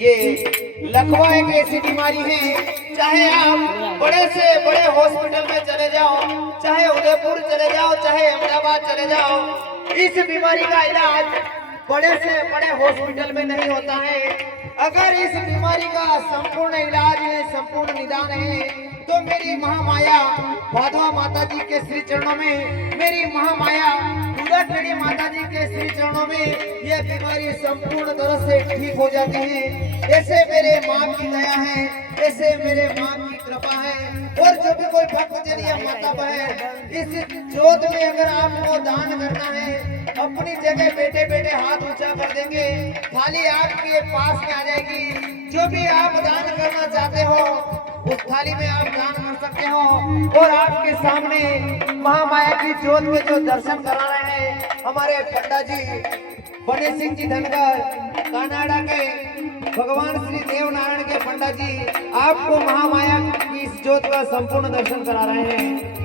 ये लकवा एक ऐसी बीमारी है, चाहे आप बड़े से बड़े हॉस्पिटल में चले जाओ, चाहे उदयपुर चले जाओ, चाहे अहमदाबाद चले जाओ, इस बीमारी का इलाज बड़े से बड़े हॉस्पिटल में नहीं होता है। अगर इस बीमारी का संपूर्ण इलाज है, संपूर्ण निदान है, तो मेरी महामाया भादवा माता जी के श्री चरणों में, मेरी महामाया दुर्गा माता जी के श्री चरणों में यह बीमारी संपूर्ण तरह से ठीक हो जाती है। ऐसे मेरे माँ की दया है, ऐसे मेरे माँ की कृपा है। और जो भी कोई भक्त जन या माता बहन इस जोत में अगर आपको दान करना है, अपनी जगह बैठे बैठे हाथ ऊंचा कर देंगे, थाली आपके पास में आ जाएगी। जो भी आप दान करना चाहते हो उस थाली में आप दान कर सकते हो। और आपके सामने महामाया की जोत के जो दर्शन करा रहे हैं हमारे पंडा जी बने सिंह जी धनगर, कनाडा के भगवान श्री देव नारायण के पंडा जी आपको महामाया की इस जोत का संपूर्ण दर्शन करा रहे हैं।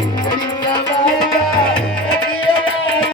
लड़कियां